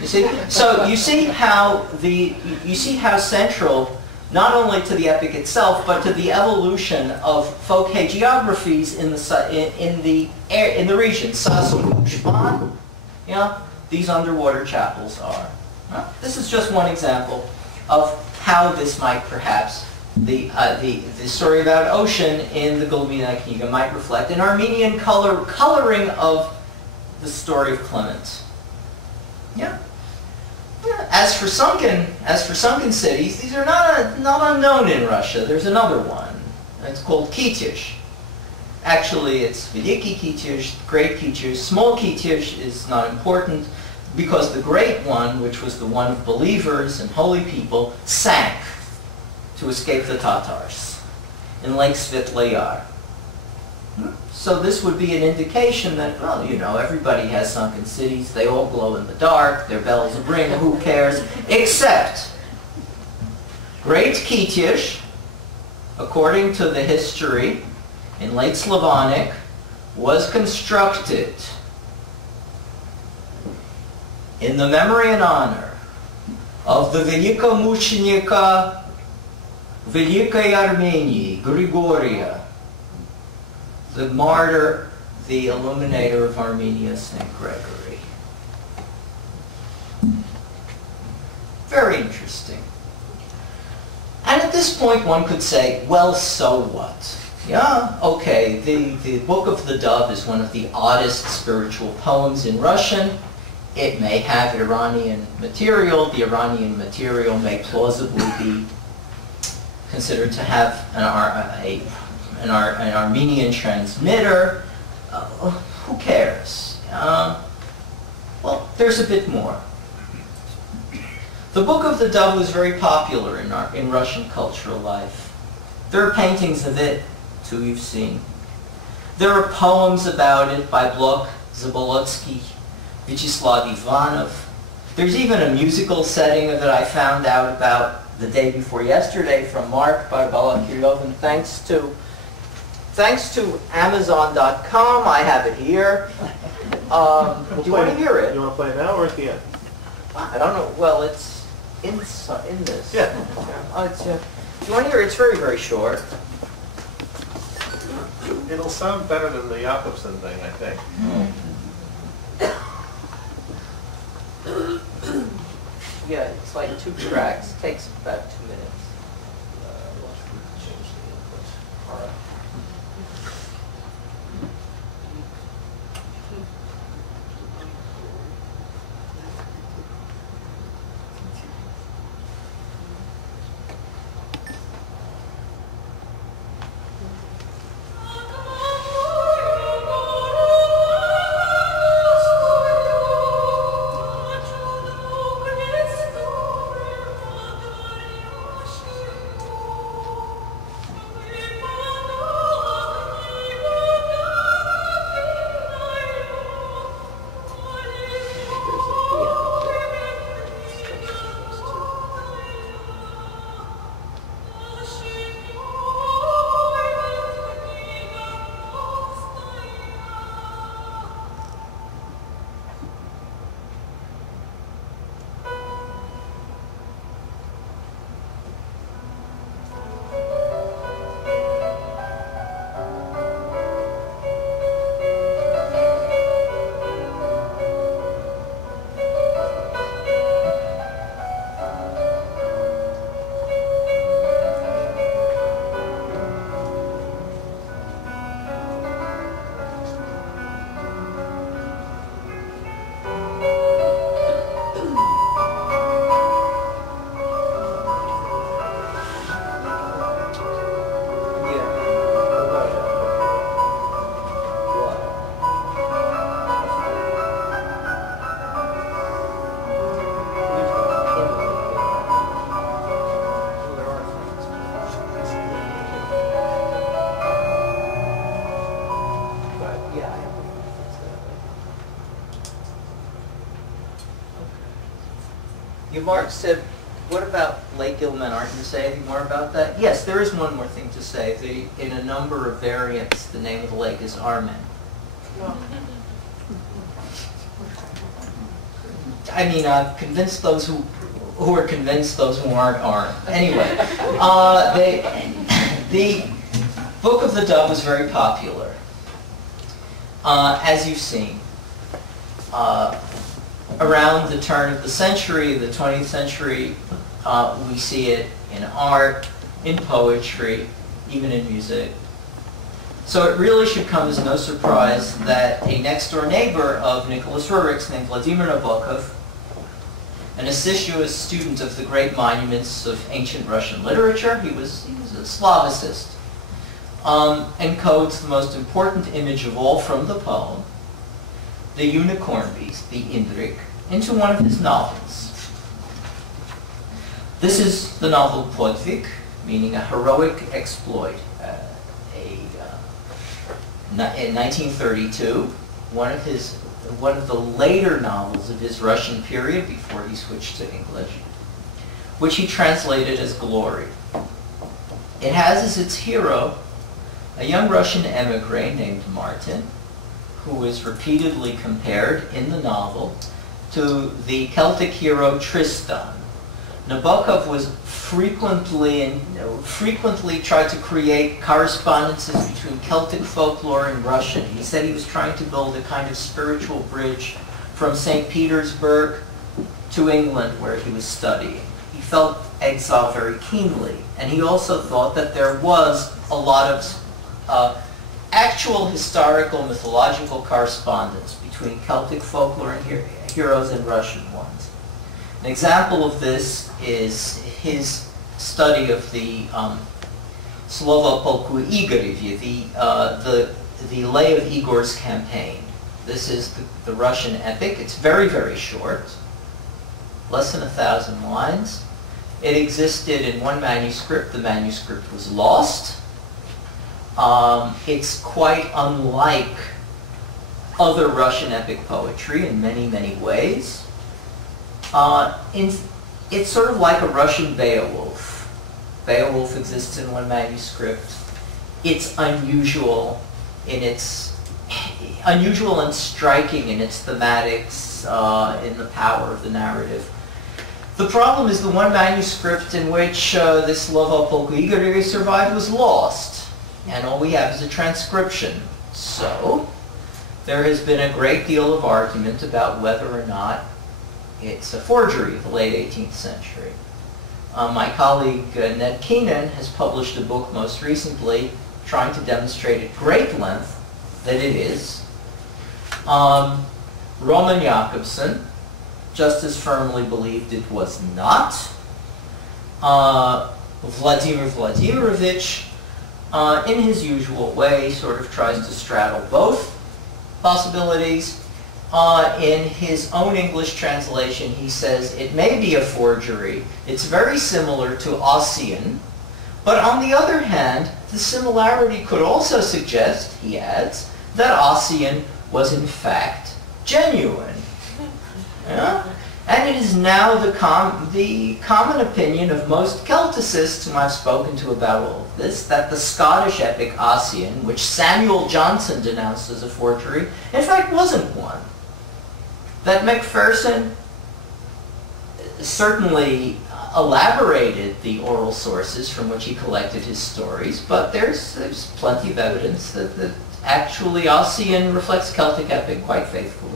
You see? So you see how central, not only to the epic itself, but to the evolution of folk hagiographies in the region. Sassuan, yeah, these underwater chapels are. This is just one example of how this might perhaps, the story about ocean in the Golubinaia knige might reflect an Armenian coloring of the story of Clement. Yeah. As for sunken cities, these are not unknown in Russia. There's another one. It's called Kitish. Actually, it's Veliki Kitish, Great Kitish. Small Kitish is not important because the great one, which was the one of believers and holy people, sank to escape the Tatars in Lake Svitlayar. So this would be an indication that, well, you know, everybody has sunken cities. They all glow in the dark. Their bells ring. Who cares? Except Great Kitish, according to the history in late Slavonic, was constructed in the memory and honor of the Velika Muchenika Velikai Armenii, Grigoria, the martyr, the illuminator of Armenia, St. Gregory. Very interesting. And at this point one could say, well, so what? Yeah, okay, the Book of the Dove is one of the oddest spiritual poems in Russian. It may have Iranian material. The Iranian material may plausibly be considered to have an Armenian transmitter. Who cares? Well, there's a bit more. The Book of the Dove was very popular in Russian cultural life. There are paintings of it, too, you've seen. There are poems about it by Blok, Zabolotsky, Vyacheslav Ivanov. There's even a musical setting of it I found out about the day before yesterday from Mark Barbalakiryov, thanks to Amazon.com. I have it here. Do you want to hear it? You want to play it now or at the end? I don't know. Well, it's in this. Yeah. Do you want to hear it? It's very, very short. It'll sound better than the Jakobsen thing, I think. Yeah, it's like 2 tracks. It takes about 2 minutes. All right. Mark said, what about Lake Ilmen? Aren't you saying anything more about that? Yes, there is one more thing to say. In a number of variants, the name of the lake is Armen. I mean, I've convinced those who are convinced, those who aren't. Anyway, the Book of the Dove was very popular, as you've seen. Around the turn of the century, the 20th century, we see it in art, in poetry, even in music. So it really should come as no surprise that a next-door neighbor of Nicholas Rurik's named Vladimir Nabokov, an assiduous student of the great monuments of ancient Russian literature, he was a Slavicist, encodes the most important image of all from the poem, the unicorn beast, the Indrik, into one of his novels. This is the novel Podvig, meaning a heroic exploit. In 1932, one of the later novels of his Russian period before he switched to English, which he translated as Glory. It has as its hero a young Russian emigre named Martin, who is repeatedly compared in the novel to the Celtic hero Tristan. Nabokov was frequently tried to create correspondences between Celtic folklore and Russian. He said he was trying to build a kind of spiritual bridge from St. Petersburg to England, where he was studying. He felt exile very keenly, and he also thought that there was a lot of actual historical mythological correspondence between Celtic folklore and heroes and Russian ones. An example of this is his study of the Slovo Polku Igorevye, the Lay of Igor's Campaign. This is the Russian epic. It's very, very short, less than 1,000 lines. It existed in one manuscript. The manuscript was lost. It's quite unlike other Russian epic poetry in many, many ways. It's sort of like a Russian Beowulf. Beowulf exists in one manuscript. It's unusual and striking in its thematics, in the power of the narrative. The problem is the one manuscript in which this Slovo Polku Igorevye survived was lost, and all we have is a transcription. So there has been a great deal of argument about whether or not it's a forgery of the late 18th century. My colleague Ned Keenan has published a book most recently trying to demonstrate at great length that it is. Roman Jakobson just as firmly believed it was not. Vladimir Vladimirovich, in his usual way, sort of tries to straddle both possibilities. In his own English translation, he says it may be a forgery. It's very similar to Ossian, but on the other hand, the similarity could also suggest, he adds, that Ossian was in fact genuine. Yeah? And it is now the common opinion of most Celticists whom I've spoken to about all of this, that the Scottish epic Ossian, which Samuel Johnson denounced as a forgery, in fact wasn't one. That Macpherson certainly elaborated the oral sources from which he collected his stories, but there's plenty of evidence that actually Ossian reflects Celtic epic quite faithfully.